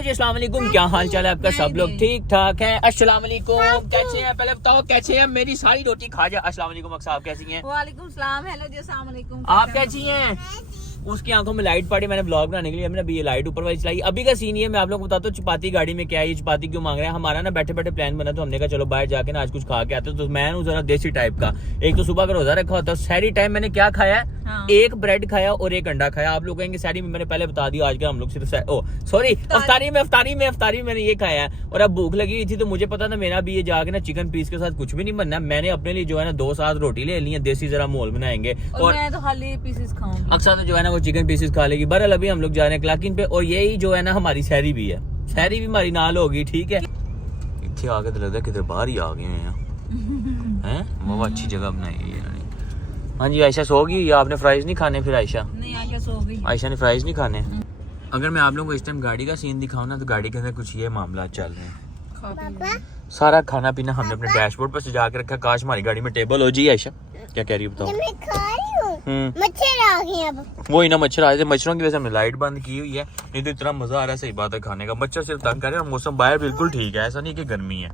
अस्सलाम वालेकुम, क्या हाल चाल है आपका? सब लोग ठीक ठाक है? अस्सलाम वालेकुम, कैसे हैं? पहले बताओ कैसे हैं? मेरी सारी रोटी खा जा। अस्सलाम वालेकुम अक्सा, आप कैसी हैं? वालेकुम सलाम। हेलो जी, अस्सलाम वालेकुम। आप कैसी हैं? उसकी आंखों में लाइट पड़ी, मैंने ब्लॉग बनाने के लिए हमने अभी ये लाइट ऊपर वाली चलाई। अभी का सीन ये मैं आप लोगों को बताता हूँ। चपाती गाड़ी में क्या है, ये चपाती क्यों मांग रहे हैं? हमारा ना बैठे बैठे प्लान बना, तो हमने कहा चलो बाहर जाके ना आज कुछ खा के आते। तो मैं हूँ जरा देसी टाइप का। एक तो सुबह का रोजा रखा होता है, सहरी टाइम मैंने क्या खाया है? हाँ। एक ब्रेड खाया और एक अंडा खाया। आप लोग कहेंगे सहरी में, मैंने पहले बता दिया। आज का हम लोग सिर्फ अफ्तारी में मैंने ये खाया है। और अब भूख लगी हुई थी तो मुझे पता था मेरा भी ये जाके ना चिकन पीस के साथ कुछ भी नहीं बनना। मैंने अपने लिए जो है ना 2 साथ रोटी ले ली है, देसी जरा मोल बनाएंगे। और मैं तो खाली पीसेस खाऊंगी। अक्सर तो जो है ना वो चिकन पीसेस खा लेगी। बहरहाल अभी हम लोग जा रहे हैं क्लाकिन पे, और यही जो है ना हमारी सहरी भी है। सहरी भी हमारी नाल होगी, ठीक है। इतने आगे तो लगता है किधर बाहर ही आ गए हैं। वो अच्छी जगह बनाई है इन्होंने। हाँ जी, आयशा सो गई या आपने फ्राइज नहीं खाने? फिर आयशा नहीं, आयशा सो गई। आयशा ने फ्राइज नहीं खाने। अगर मैं आप लोगों को इस टाइम गाड़ी का सीन दिखाऊं ना, तो गाड़ी के अंदर कुछ ये मामला चल रहे हैं। सारा खाना पीना हमने अपने डैशबोर्ड पर सजा के रखा। काश हमारी गाड़ी में टेबल हो जी। आयशा क्या कह रही है बताओ? मैं खा रही हूँ। मच्छर आ गए अब। वही ना, मच्छर आ रहे थे। मच्छरों की वजह से हमने लाइट बंद की हुई है, नहीं तो इतना मजा आ रहा है। सही बात है खाने का। मच्छर सिर्फ तंग कर रहे हैं। मौसम बाहर बिल्कुल ठीक है, ऐसा नहीं कि गर्मी है।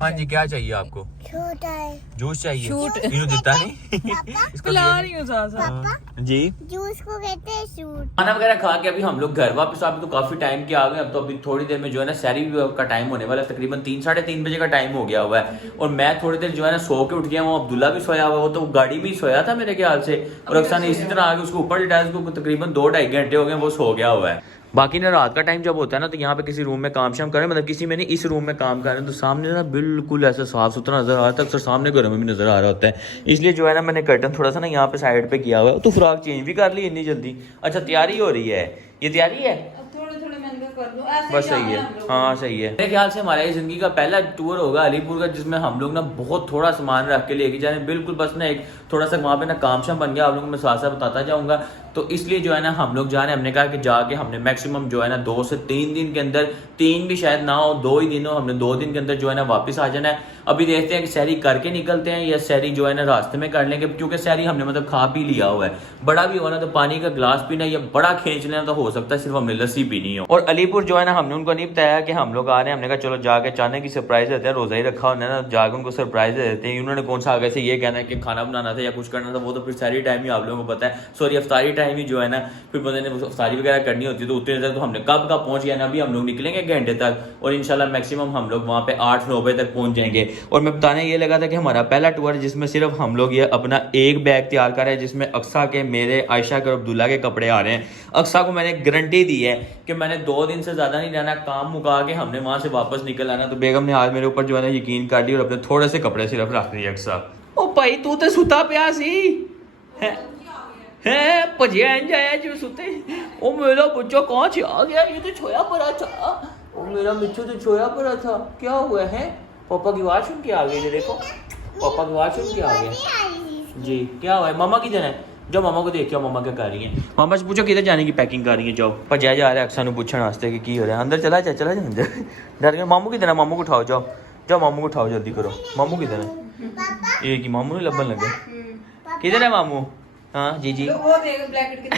हाँ जी, क्या चाहिए आपको? छोटा है। जूस चाहिए? शूट। इन्हों देता नहीं। इसको पिला दिया रही हूँ साथ। जी। जूस को कहते हैं शूट। खाना वगैरह खा के अभी हम लोग घर वापस। अभी तो काफी टाइम के आ गए। अब तो अभी थोड़ी देर में जो है ना सहरी का टाइम होने वाला है। तकरीबन 3-3:30 बजे का टाइम हो गया हुआ है। और मैं थोड़ी देर जो है ना सो के उठ गया हूँ। अब्दुल्ला भी सोया हुआ, वो तो गाड़ी में ही सोया था मेरे ख्याल से। और अक्सा ने इसी तरह आगे उसको ऊपर लिटाया। उसको तकरीबन 2-2.5 घंटे हो गए, वो सो गया हुआ है। बाकी ना रात का टाइम जब होता है ना, तो यहाँ पे किसी रूम में काम शाम करें, मतलब किसी में नहीं, इस रूम में काम कर रहे हैं, तो सामने ना बिल्कुल ऐसा साफ सुथरा नजर आ रहा था। अक्सर सामने घरों में भी नजर आ रहा होता है। इसलिए जो है ना मैंने कर्टन थोड़ा सा ना यहाँ पे साइड पे किया हुआ है। तो फ्रॉक चेंज भी कर ली इतनी जल्दी? अच्छा, तैयारी हो रही है? ये तैयारी है? थोड़े मैंने कर दूं, ऐसे बस सही है। हाँ सही है। मेरे ख्याल से हमारा ये जिंदगी का पहला टूर होगा अलीपुर का, जिसमें हम लोग ना बहुत थोड़ा सामान रख के लेके जा रहे हैं। बिल्कुल बस ना एक थोड़ा सा वहाँ पे ना काम शाम बन गया। आप लोगों को मैं साथ साथ बताता जाऊंगा। तो इसलिए जो है ना हम लोग जा रहे हैं। हमने कहा कि जाके हमने मैक्सिमम जो है ना 2 से 3 दिन के अंदर, 3 भी शायद ना हो, 2 ही दिन हो, हमने 2 दिन के अंदर जो है ना वापस आ जाना है। अभी देखते हैं कि सहरी करके निकलते हैं या सहरी जो है ना रास्ते में कर लेंगे, क्योंकि सहरी हमने मतलब खा पी लिया हुआ है। बड़ा भी होना तो पानी का गिलास पीना या बड़ा खींच लेना तो हो सकता है सिर्फ हमने लस्सी पीनी हो। और अलीपुर जो है ना हमने उनको नहीं बताया कि हम लोग आ रहे हैं। हमने कहा चलो जाके अचानक की सरप्राइज देते हैं। रोजा ही रखा होना ना, जाके उनको सरप्राइज दे देते हैं। उन्होंने कौन सा आगे से ये कहना है कि खाना बनाना था या कुछ करना था, वो तो फिर सारी टाइम ही आप लोगों को पता है। सॉरी, अफ्तारी टाइम ही जो है ना फिर बंदे ने अफ्तारी वगैरह करनी होती है। तो उतने तक तो हमने कब का पहुंच गया ना। अभी हम लोग निकलेंगे घंटे तक, और इंशाल्लाह मैक्सिमम हम लोग वहाँ पे 8-9 बजे तक पहुंच जाएंगे। और मैं बताने ये लगा था कि हमारा पहला टूर जिसमें सिर्फ हम लोग ये अपना एक बैग तैयार कर रहे हैं, जिसमें अक्सा के, मेरे, आयशा के और अब्दुल्ला के कपड़े आ रहे हैं। अक्सा को मैंने गारंटी दी है कि मैंने 2 दिन से ज्यादा नहीं रहना। काम मुका के हमने वहां से वापस निकल आना। तो बेगम ने आज मेरे ऊपर जो है ना यकीन कर दी और अपने थोड़े से कपड़े सिर्फ रख दिए। अक्सा, ओ भाई तू तो सुता पिया सी है भजिया जाया जो सुते। ओ मेरा बच्चा कहाँ से आ गया? ये तो छोया पड़ा था। ओ मेरा मिट्टू तो छोया पड़ा था। क्या हुआ है? पापा की आवाज सुन के आ गए। देखो पापा की आवाज सुन के आ गए जी। क्या हुआ है? मामा किधर है? जाओ मामा को देखियो, मामा क्या कर रही है। मामा से पूछो किधर जाने की पैकिंग कर रही है। जाओ भजिया जा रहा है अक्सर पूछने वास्ते कि की हो रहा है। अंदर चला जा अंदर। डर गया। मामू किधर है? मामू को उठाओ। जाओ जाओ मामू को उठाओ, जल्दी करो। मामू किधर है? ये की मामू नहीं लबन लगे। किधर है मामू? हाँ जी जी। वो देख ब्लैकेट के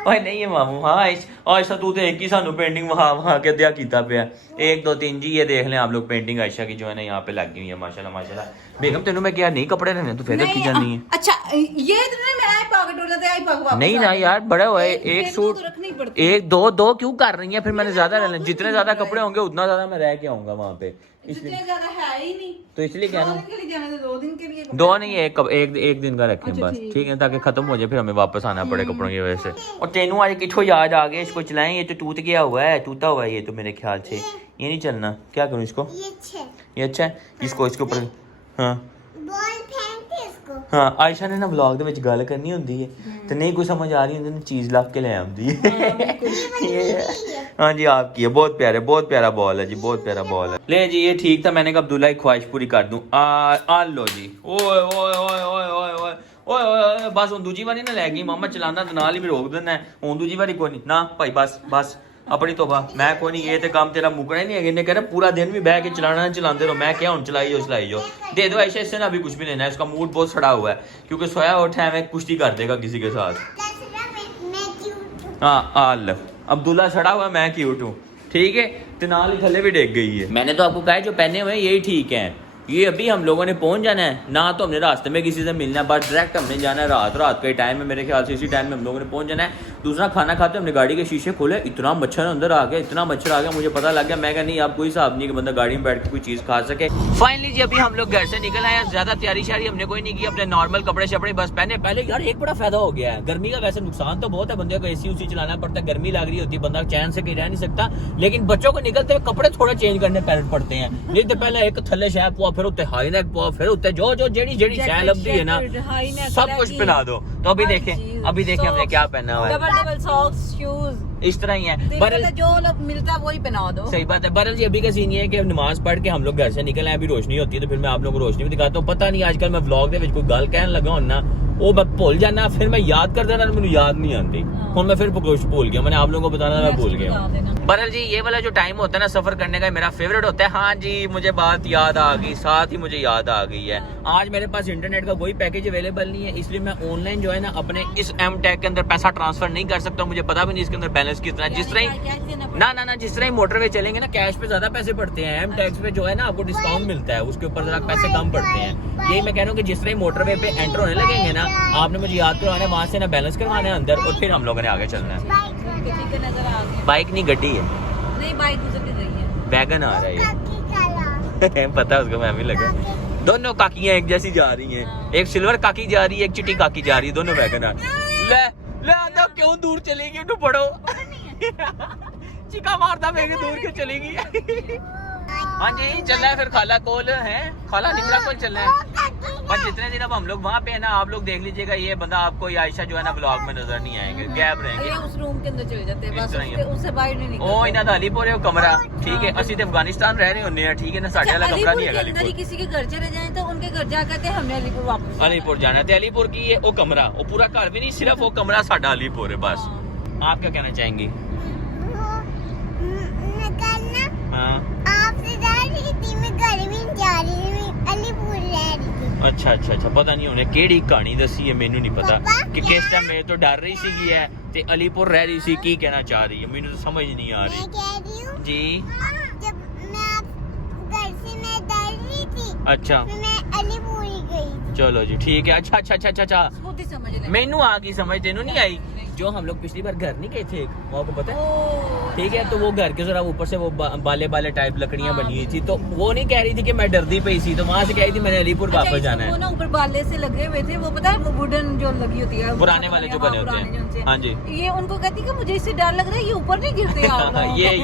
ओए नहीं है मामू। हाँ आयशा तू तो एक ही सानू पेंटिंग वहाँ के दिया कीता पे 1 2 3 जी। ये देख लें आप लोग, पेंटिंग आयशा की जो है ना यहाँ पे लगी हुई है। माशाल्लाह माशाल्लाह। बेगम तेनू मैं क्या नहीं कपड़े रहने तू फेदर की जानी है? अच्छा, ये तो मैं आई पागल टोला ते आई पागल नहीं ना यार, बड़ा हुआ है। एक सूट तो रखनी पड़ती। 1 2 क्यों कर रही है? फिर मैंने ज्यादा रहना। जितने ज्यादा कपड़े होंगे उतना ज्यादा मैं रह के आऊंगा वहाँ पे। इतने ज्यादा है ही नहीं, तो इसलिए क्या ना 2 दिन के लिए जाने तो 2 दिन के लिए 2 नहीं, एक दिन का रखें अच्छा, बस, ठीक ठीक है, ताकि खत्म हो जाए फिर हमें वापस आना पड़े कपड़ों की वजह से। और तेनू आज किठो याद आ गया इसको चलाएं? ये तो टूट गया हुआ है, टूटा हुआ है ये तो मेरे ख्याल से। ये नहीं चलना। क्या करूँ इसको? ये अच्छा है। इसको इसके ऊपर हाँ हाँ। आयशा ने ना व्लॉग ਦੇ ਵਿੱਚ ਗੱਲ करनी होंदी है तो नहीं कुछ समझ आ रही होंदी ने चीज ला के ले आंदी है। हाँ जी आपकी है। बहुत प्यारा बॉल है जी, बहुत प्यारा बॉल है। ले जी ये ठीक था। मैंने कहा अब्दुल्ला की ख्वाहिश पूरी कर दूं। आ लो जी। ओए ओए ओए ओए ओए ओए ओए ओए बस हूँ दूजी बारी ना लै गई मामा चलाना तो नाल ही भी रोक देना है। हूँ दूजी बारी कोई नहीं ना भाई, बस बस अपनी तोबा। मैं कोई नहीं, ये तो काम तेरा मुकना ही नहीं है। इन्हें कह रहा पूरा दिन भी बह के चलाना चलाते रहो। मैं क्या हूँ चलाई जो दे दो ऐसे। इससे ना अभी कुछ भी लेना है। इसका मूड बहुत सड़ा हुआ है क्योंकि सोया उठा है, कुश्ती कर देगा किसी के साथ। हाँ आल अब्दुल्ला सड़ा हुआ है, मैं क्यूट हूँ। ठीक है, तनाल थले भी डेग गई है। मैंने तो आपको कहा है जो पहने हुए हैं यही ठीक है। ये अभी हम लोगों ने पहुंच जाना है ना, तो हमने रास्ते में किसी से मिलना है, बस डायरेक्ट हमने जाना है रात के टाइम में, मेरे ख्याल से इसी टाइम में हम लोगों ने पहुंच जाना है। दूसरा, खाना खाते हमने गाड़ी के शीशे खोले, इतना मच्छर अंदर आ गया, इतना मच्छर आ गया, मुझे पता लग गया। मैं कहा नहीं, आप कोई हिसाब नहीं कि बंदा गाड़ी में बैठ के कोई चीज़ खा सके। फाइनली जी अभी हम लोग घर से निकल आए, ज्यादा तैयारी शारी हमने कोई नहीं की, अपने नॉर्मल कपड़े शपड़े बस पहने। पहले यार एक बड़ा फायदा हो गया है, गर्मी का वैसे नुकसान तो बहुत है, बंदे को एसी उसी चलाना पड़ता है, गर्मी लग रही होती है, बंदा चैन से कहीं रह नहीं सकता। लेकिन बच्चों को निकलते हुए कपड़े थोड़ा चेंज करने पड़ते हैं, नहीं तो पहले एक थल्ले शैप हुआ, फिर उत्ते हाई नेक हुआ, फिर उत्ते जो जेडी शैल लभदी है ना सब कुछ पहना दो। तो अभी देखें हमने क्या पहना हुआ है, डबल सॉक्स, शूज, इस तरह ही है। बरल जो मिलता है वही पहना दो। सही बात है। बरल जी अभी का सीन ये है कि नमाज पढ़ के हम लोग घर से निकल आए, अभी रोशनी होती है तो फिर मैं आप लोगों को रोशनी भी दिखाता हूँ। पता नहीं आजकल मैं व्लॉग दे कोई गल कहने लगा हूं ना, वो मैं भूल जाना, फिर मैं याद कर देना, मुझे याद नहीं आती, और मैं फिर भूल गया, मैंने आप लोगों को बताना मैं भूल गया। बरल जी ये वाला जो टाइम होता है ना सफर करने का, मेरा फेवरेट होता है। हाँ जी, मुझे बात याद आ गई, साथ ही मुझे याद आ गई है, आज मेरे पास इंटरनेट का कोई पैकेज अवेलेबल नहीं है, इसलिए मैं ऑनलाइन जो है ना अपने इस M-Tech के अंदर पैसा ट्रांसफर नहीं कर सकता। मुझे पता भी नहीं इसके अंदर बैलेंस कितना है। जिस तरह ना जिस तरह मोटरवे चलेंगे ना, कैश पे ज्यादा पैसे पड़ते हैं, M-Tech पे जो है ना आपको डिस्काउंट मिलता है, उसके ऊपर जरा पैसे कम पड़ते हैं। यही मैं कह रहा हूँ कि जिस तरह मोटरवे पे एंटर होने लगेंगे ना, आपने मुझे याद करवाना है, वहां से ना बैलेंस करवाना है अंदर, और फिर हम लोगों ने आगे चलना है। बाइक नहीं गड्डी है, नहीं बाइक गुजर रही है, वैगन आ रहा है पता है उसको, मैं भी लगा। दोनों काकियां एक जैसी जा रही हैं, एक सिल्वर काकी जा रही है, एक चिट्टी काकी जा रही है, दोनों वैगन आ। ले आंदा क्यों दूर चलेगी, तू पढ़ो चिका मारता मेरे दूर क्यों चलेगी हाँ जी चलना है फिर खाला कोल है, खाला निमरा कोल चलना है। पर जितने दिन अब हम लोग वहाँ पे है ना, आप लोग देख लीजिएगा, ये बंदा आपको ये आयशा जो है ना ब्लॉग में नजर नहीं आएंगे, गैप रहेंगे, उस रूम के अंदर चले जाते हैं, बस उससे बाहर नहीं निकलते। ओ इन्हां दा अलीपुर है कमरा, ठीक है, असि ते अफगानिस्तान रह रहे होने हैं, ठीक है ना, साडे वाला कमरा नहीं है अलीपुर। किसी के घर चले जाएं तो उनके घर जा कहते हैं हमने अलीपुर वापस अलीपुर जाना है, अलीपुर की है वो कमरा, वो पूरा घर भी नहीं, सिर्फ वो कमरा साडा अलीपुर है बस। आप क्या कहना चाहेंगी? आपसे जा रही थी, मैं घर भी नहीं जा रही, मैं अलीपुर रह रही थी। अच्छा पता नहीं उन्हें केड़ी कहानी दसी है, मेनू नहीं पता कि किस टाइम मेरे तो डर रही सी है ते अलीपुर रह रही सी, की कहना चाह रही है, मेनू तो समझ नहीं आ रही। मैं कह रही हूँ जी जब मैं घर से मैं डर रही थी, अच्छा फिर मैं अलीपुर ही गई। चलो जी ठीक है। अच्छा समझ ले, मेनू आ गई समझ, तेनू नहीं आई? जो हम लोग पिछली बार घर नहीं गए थे वो आपको पता है, ठीक है, तो वो घर के जरा ऊपर से वो बाले टाइप लकड़ियां बनी हुई थी, तो वो नहीं कह रही थी कि मैं डरती पे थी, तो वहां से कह रही थी मैंने अलीपुर वापस जाना है। वो ना ऊपर बाले से लगे हुए थे, वो पता है वो वुडन जो लगी होती है, पुराने वाले जो बने होते हैं, हाँ जी, ये उनको कहती कि मुझे इससे डर लग रहा है, ये ऊपर नहीं गिरते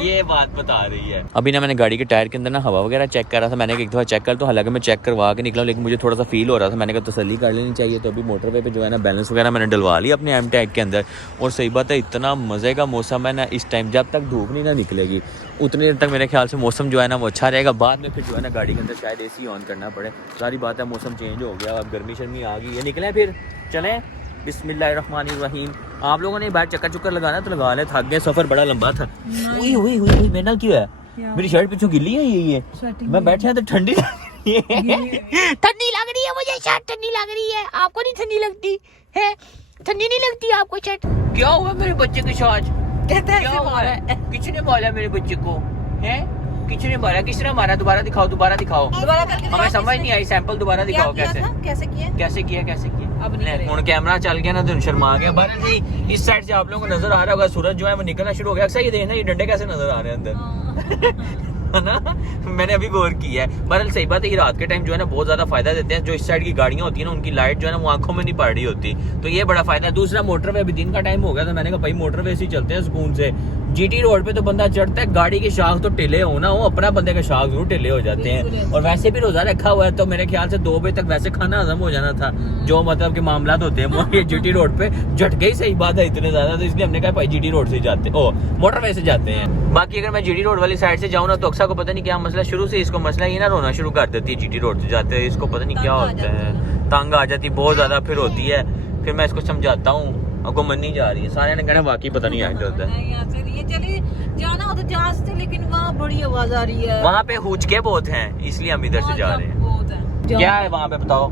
ये बात बता रही है। अभी ना मैंने गाड़ी के टायर के अंदर ना हवा वगैरह चेक कर रहा था, मैंने एक दफा चेक कर, तो हालांकि मैं चेक करवा के निकला, लेकिन मुझे थोड़ा सा फील हो रहा था, मैंने कहा तसल्ली कर लेनी चाहिए, तो अभी मोटरवे पे जो है ना बैलेंस वगैरह मैंने डलवा लिया अपने M-Tech के अंदर। और सही बात है, इतना मज़े का मौसम है ना इस टाइम, जब तक धूप नहीं ना निकलेगी उतनी देर तक मेरे ख्याल से मौसम जो है ना वो अच्छा रहेगा। बाद में फिर जो है ना गाड़ी के अंदर शायद AC ऑन करना पड़े, सारी बात है, मौसम चेंज हो गया, अब गर्मी शर्मी आ गई है, निकलें फिर चलें। बिस्मिल्लाहिर्रहमानिर्रहीम। आप लोगों ने बाहर चक्कर लगाना तो लगा ले, थक गए, सफर बड़ा लंबा था। हुई मेरे नाल क्यों है, मेरी शर्ट पीछे गिल्ली है ये मैं बैठा तो ठंडी ठंडी लग रही है मुझे, शर्ट ठंडी लग रही है, आपको नहीं ठंडी लगती है? ठंडी नहीं लगती आपको शर्ट? क्या हुआ मेरे बच्चे के साथ? कहते हैं क्या ऐसे हुआ मारा है? किसने मारा मेरे बच्चे को है? किसने मारा? किसने मारा? दोबारा दिखाओ दोबारा करके हमें समझ नहीं आई, सैंपल दोबारा दिखाओ कैसे किया अब नहीं हुन कैमरा चल गया ना तो शर्मा गया। बरन जी इस साइड से आप लोगों को नजर आ रहा होगा, सूरज जो है वो निकलना शुरू हो गया। अक्सर ये देखना ये डंडे कैसे नजर आ रहे हैं अंदर है ना, मैंने अभी गौर किया है। बहरहाल सही बात है, ये रात के टाइम जो है ना बहुत ज्यादा फायदा देते हैं। जो इस साइड की गाड़ियां होती है ना उनकी लाइट जो है ना वो आंखों में नहीं पड़ रही होती, तो ये बड़ा फायदा है। दूसरा मोटरवे, अभी दिन का टाइम हो गया था, मैंने कहा भाई मोटरवे से ही चलते हैं सुकून से। GT रोड पे तो बंदा चढ़ता है, गाड़ी के शाख तो टिले हो ना हो, अपना बंदे के शाख जरूर टिले हो जाते हैं। और वैसे भी रोजा रखा हुआ है तो मेरे ख्याल से 2 बजे तक वैसे खाना हजम हो जाना था, जो मतलब के मामला होते हैं वो ये GT रोड पे झटके ही सही बात है इतने ज्यादा, तो इसलिए हमने कहा भाई GT रोड से जाते मोटरवे से जाते हैं। बाकी अगर मैं GT रोड वाली साइड से जाऊँ ना तो अक्सर को पता नहीं क्या मसला, शुरू से इसको मसला ये ना रोना शुरू कर देती है GT रोड से जाते हैं, इसको पता नहीं क्या होता है, तंग आ जाती बहुत ज्यादा फिर होती है। फिर मैं इसको समझाता हूँ, आपको मन नहीं जा रही है, सारे ने कहना वाकई पता नहीं आगे होता है। जाना हो तो जा सकते, लेकिन वहाँ बड़ी आवाज आ रही है, वहाँ पे हुचके बहुत हैं, इसलिए हम इधर से जा रहे हैं। क्या है वहाँ पे बताओ,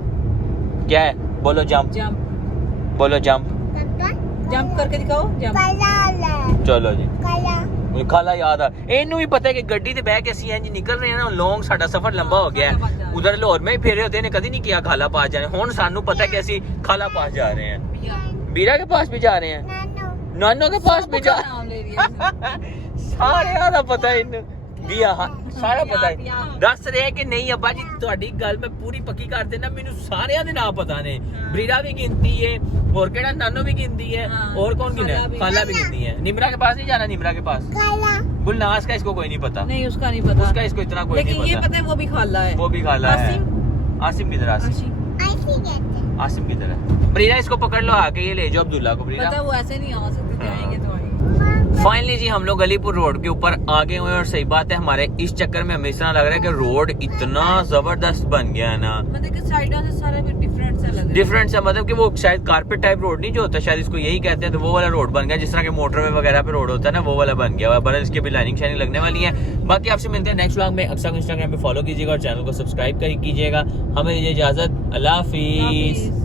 क्या है? बोलो जंप, बोलो जंप, जंप करके दिखाओ, जंप। चलो जी ਮੈਨੂੰ ਖਾਲਾ ਯਾਦ ਆ ਇਹਨੂੰ ਵੀ ਪਤਾ ਹੈ ਕਿ ਗੱਡੀ ਤੇ ਬਹਿ ਕੇ ਅਸੀਂ ਇੰਜ ਨਿਕਲ ਰਹੇ ਹਾਂ ਨਾ ਲੌਂਗ ਸਾਡਾ ਸਫ਼ਰ ਲੰਬਾ ਹੋ ਗਿਆ ਹੈ ਉਧਰ ਲਾਹੌਰ में ही फेरे होते हैं कभी नहीं किया खाला पास जाने हुन सानू पता है कि ਅਸੀਂ खाला पास जा रहे हैं बीरा के पास भी जा रहे हैं नानो नानो के पास भी जा नाम ले रही है ਸਾਰਿਆਂ ਦਾ ਪਤਾ ਇਹਨੂੰ ਵੀ ਆਹ ਸਾਰਾ ਪਤਾ ਹੈ ਦੱਸ ਰਹੇ ਕਿ ਨਹੀਂ ਅੱਬਾ ਜੀ ਤੁਹਾਡੀ ਗੱਲ ਮੈਂ ਪੂਰੀ ਪੱਕੀ ਕਰ ਦੇਣਾ ਮੈਨੂੰ ਸਾਰਿਆਂ ਦੇ ਨਾਮ ਪਤਾ ਨੇ ਬਰੀਰਾ ਵੀ ਗਿਣਤੀ ਹੈ और केड़ा नानो भी गिनती है और कौन गिना है खाला भी गिनती है निमरा के पास नहीं जाना निमरा के पास काला गुलनाज का इसको कोई नहीं पता नहीं उसका नहीं पता उसका इसको इतना कोई लेकिन नहीं ये पता है वो भी खाला है वो भी खाला है आसिम आसिम किधर आसिम ऐसी कहते हैं आसिम किधर है बरीरा इसको पकड़ लो आके ये ले जाओ अब्दुल्ला को पता बरीरा है वो ऐसे नहीं आ सकते जाएंगे तो आएंगे फाइनली जी हम लोग अलीपुर रोड के ऊपर आ गए हुए हैं और सही बात है हमारे इस चक्कर में हमें इस तरह लग रहा है कि रोड इतना जबरदस्त बन गया है ना मतलब कि साइडों से सारे भी डिफरेंट सा लग रहा है डिफरेंट सा मतलब कि वो शायद कारपेट टाइप रोड नहीं जो होता शायद इसको यही कहते हैं तो वो वाला रोड बन गया जिस तरह के मोटरवे वगैरह पे रोड होता है ना वो वाला बन गया हुआ है बरस इसके भी लाइनिंग शाइनिंग लगने वाली है बाकी आपसे मिलते हैं नेक्स्ट व्लॉग में अक्सर को इंस्टाग्राम पे फॉलो कीजिएगा और चैनल को सब्सक्राइब कीजिएगा हमें दीजिए इजाजत अल्लाह हाफिज।